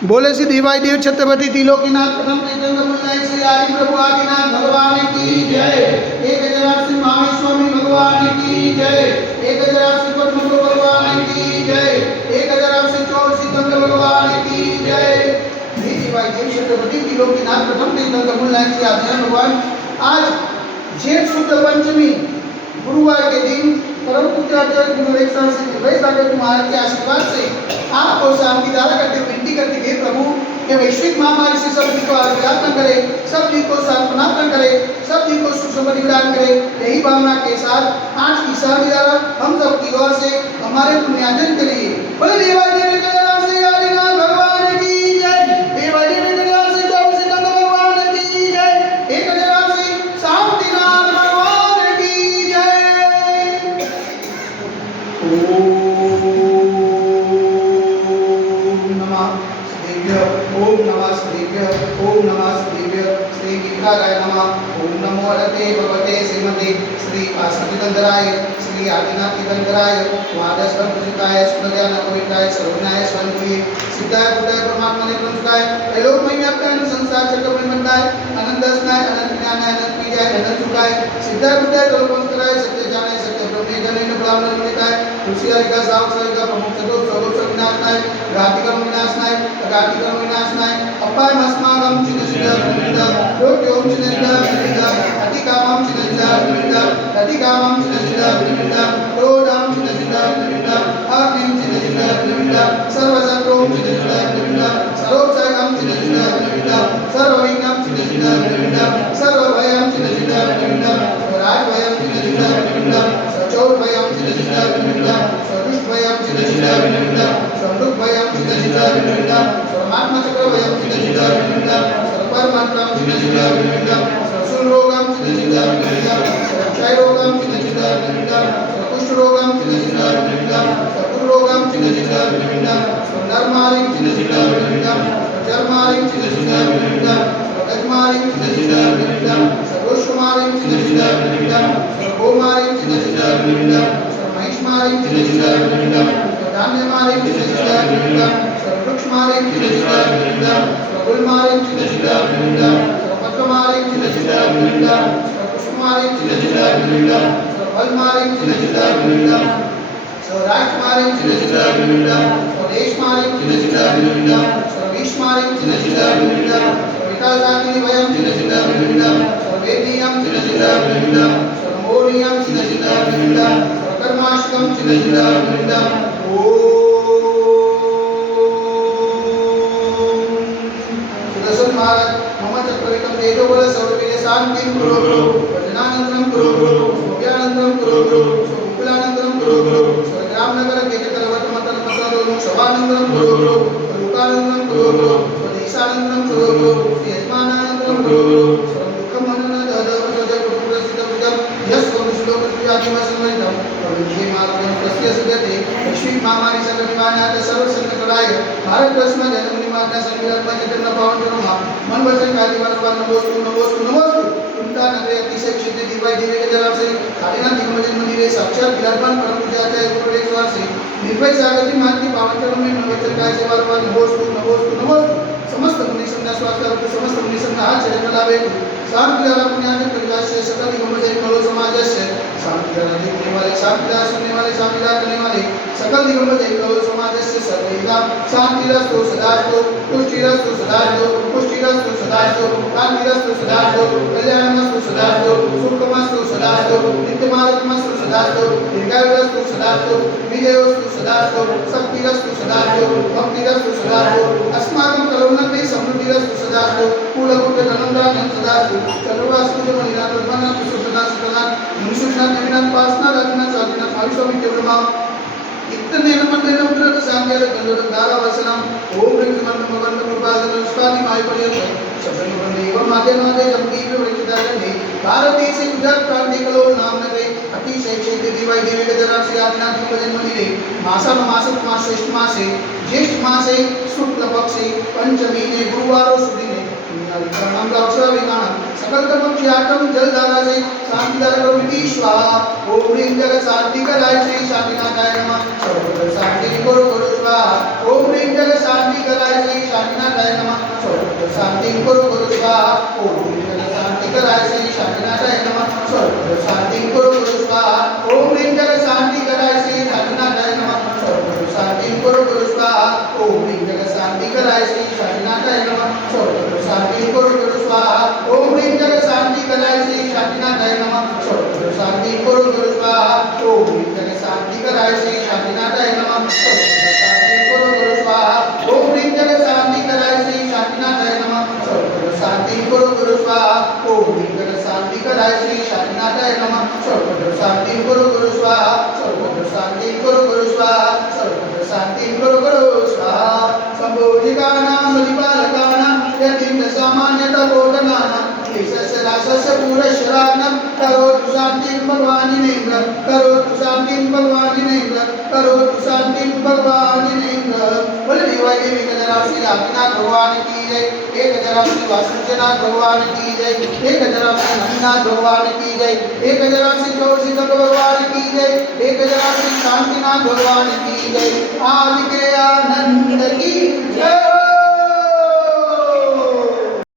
बोले श्री देवाई देव छत्रपति त्रिलोकीनाथ प्रथम तीर्थंकर मुल्लाई श्री आदि प्रभु आदिनाथ भगवान की जय। एक हजार श्री महाविश्वामी भगवान की जय। एक हजार श्री पद्मपुर भगवान की जय। एक हजार श्री चौर सिद्धंकर भगवान की जय। देवाई देव छत्रपति त्रिलोकीनाथ प्रथम तीर्थंकर मुल्लाई श्री आदिनाथ भगवान। आज जेठ शुक्ल पंचमी गुरुवार के दिन परम पूज्याचार्य गुरुदेव से वैसागर महाराज के आशीर्वाद से आपको शांति दारा करते हुए विनती करते हुए प्रभु के वैश्विक महामारी से सब जी को आरोग्यापन करे, सब जी को सांत्वनापन करे, सब जी को सुख समृद्धि प्रदान करे। यही भावना के साथ आज की शांति दारा हम सब की ओर से हमारे पुण्यार्जन के लिए बोले देवाई देवी से आदिनाथ भगवान की जय। देवाई देवी से चौर सिद्धंकर भगवान की जय। एक हजार से शांतिनाथ भगवान की जय। ओम नमः श्रीभ्य ओम नमः श्रीभ्य श्री गीतागाय नमः। ओम नमो हरते भगवते श्रीमते श्री आसुतिदंतराय श्री आदिनाथ तीर्थंकराय वादस्कंद प्रसिद्धाय सुखदयान पवित्राय सर्वज्ञाय स्वयंभूये सिद्धाय बुद्धाय परमात्मने प्रमुखाय त्रैलोकमय व्याप्ताय संसार चक्रमय मंडाय अनंतस्नाय अनंत ज्ञानाय अनंत विजयाय अनंत सुखाय सिद्धाय बुद्धाय त्रैलोकंकराय सत्य ज्ञानाय सत्य ब्रह्मे जनेन ब्राह्मण मुनिताय तुलसी हरिका सावक सरिका प्रमुख चतुर स्वरूप विनाशनाय घातिकर्म विनाशनाय घातिकर्म विनाशनाय अपाय अस्माकं चिन्नसिद्ध रोग्यों चिन्नसिद्ध अतिकामं चिन्नसिद्ध अतिकामं चिन्नसिद्ध क्रोधं चिन्नसिद्ध अग्निं चिन्नसिद्ध सर्वशत्रुं चिन्नसिद्ध सर्वोपसर्गं चिन्नसिद्ध सर्वविघ्नं चिन्नसिद्ध सर्वभयं चिन्नसिद्ध स्वराजभयं चिन्नसिद्ध सचोरभयं चिन्नसिद्ध स्वदुष्टभयं चिन्नसिद्ध स्वमृगभयं चिन्नसिद्ध स्वमात्मचक्रभयं चिन्नसिद्ध सर्वपरमन्त्रं चिन्नसिद्ध स्वशूलरोगं चिन्नसिद्ध स्वक्षयरोगं चिन्नसिद्ध स्वकुष्ठरोगं चिन्नसिद्ध स्वकुरोगं चिन्नसिद्ध स्वनर्मालिं चिन्नसिद्ध स्वचर्मालिं चिन्नसिद्ध स्वगजमालिं चिन्नसिद्ध स्वगोष्ठमालिं चिन्नसिद्ध स्वगोमालिं चिन्नसिद्ध स्वमहिष्मालिं चिन्नसिद्ध स्वधान्यमालिं चिन्नसिद्ध स्ववृक्षमालिं चिन्नसिद्ध स्वगुलमालिं चिन्नसिद्ध स्वपत्रमालिं चिन्नसिद्ध स्वपुष्पमालिं चिन्नसिद्ध स्वफलमालिं चिन्नसिद्ध स्वराजमालिं चिन्नसिद्ध स्वदेशमालिं चिन्नसिद्ध स्वविषमालिं चिन्नसिद्ध स्वविकासाग्निभयं चिन्नसिद्ध स्ववेदीयं चिन्नसिद्ध स्वमोरियं चिन्नसिद्ध स्वकर्माशकं चिन्नसिद्ध। सुदर्शन महाराज मम चक्रविकं तेजोबल सौरवीर्य शान्तिं कुरु वचनानन्तरं कुरु सोव्यानन्तरं कुरु सोमुकुलानन्तरं कुरु स्वग्रामनगर केकतरवटमतनमतनो शवानन्तरं कुरु लोकानन्तरं कुरु स्वदेशानन्तरं कुरु यजमानानन्तरं कुरु महामारी संकटनिवारणाय सर्वसंकटहराय भारत वर्षमा जन्मनिवारणाय संकटहराय जगन्नाथ पावन करुणा मन वचन काया वाचा नमोस्तु नमोस्तु नमोस्तु। तुमका नगरे अतिशय क्षेत्र दिवाई देवी के जरा से आदिनाथ दिग्विजय मंदिर साक्षात विराजमान परम पूज्याचार्य गुरुदेव द्वार से निर्भय सागर जी मान की पावन चरण में मन वचन काया सेवा नमोस्तु नमोस्तु नमोस्तु। समस्त मुनि संघ स्वास्थ्य समस्त मुनि संघ हाथ चरण लावे शांति द्वारा पुण्यार्जन परिवास्य सकल दिग्विजय कलो समाजस्य शांति द्वारा देखने वाले शांति द्वारा सुनने वाले शांति द्वारा करने वाले सकल दिग्विजय कलो समाजस्य सर्वैका शांतिरस्तु सदास्तु पुष्टिरस्तु सदास्तु पुष्टिरस्तु सदास्तु कांतिरस्तु सदास्तु कल्याणमस्तु सदास्तु सुखमस्तु सदास्तु नित्यमानतमस्तु सदास्तु दीर्घायुरस्तु सदास्तु विजयोस्तु सदास्तु शक्तिरस्तु सदास्तु भक्तिरस्तु सदास्तु अस्माकं करुणा समृद्धिरस्तु सदास्तु कुलकुटधनंदानं सदास्तु चतुर्वास्तु जमनिनाथमनं सुसुदास्तुनाथ मुनिसुनाथ नवीनाथ पासनाथ आदिनाथ साधिनाथ भाविस्वामी ब्रह्मा इतने नमन उद्रत सांग्यार गंधोर धारा वसनम ओम ह्रीं मंत्र मगंध कृपादन स्पादि माय पर्यंत सबन बंदे एवं माते माते जमती विरचितागंधे भारत से गुजरात प्रांत कलो नाम नगरे अतिशय क्षेत्र दिवाई देवी के जरा से आदिनाथ दिग्विजय मंदिरे मासन मासक मास श्रेष्ठ मासे ज्येष्ठ मासे शुक्ल पक्षे पंचमी ने गुरुवारों सुदिने नाम अक्षर विधान सकल कर्म क्रियाकर्म जलधारा से शांति धारा करो स्वाहा ओम ह्रीं जगत शांति कराय श्री शांतिनाथाय नमः सर्वत्र शांति करो स्वाहा ओम ह्रीं जगत शांति कराय श्री शांति सर्वत्र शांति गुरु गुरु स्वाहा सर्वत्र शांति गुरु गुरु स्वाहा सर्वत्र शांति गुरु गुरु स्वाहा संबोधिकानां बलिपालकानां यतीन्द्र सामान्यतपोधनानां देशस्य राष्ट्रस्य पूरशराग्नं करोतु शान्तिं भगवानिनेन्द्र करोतु शान्तिं भगवानिनेन्द्र करोतु शान्तिं भगवानिनेन्द्र। बोले देवाय देवी गजराज श्री रामनाथ भगवान की जय। एक गजराज श्री वासुदेवनाथ भगवान की जय। एक गजराज श्री नंदनाथ भगवान की जय। एक गजराज श्री चौरसिद्ध भगवान की जय। एक गजराज श्री शांतिनाथ भगवान की जय। आज के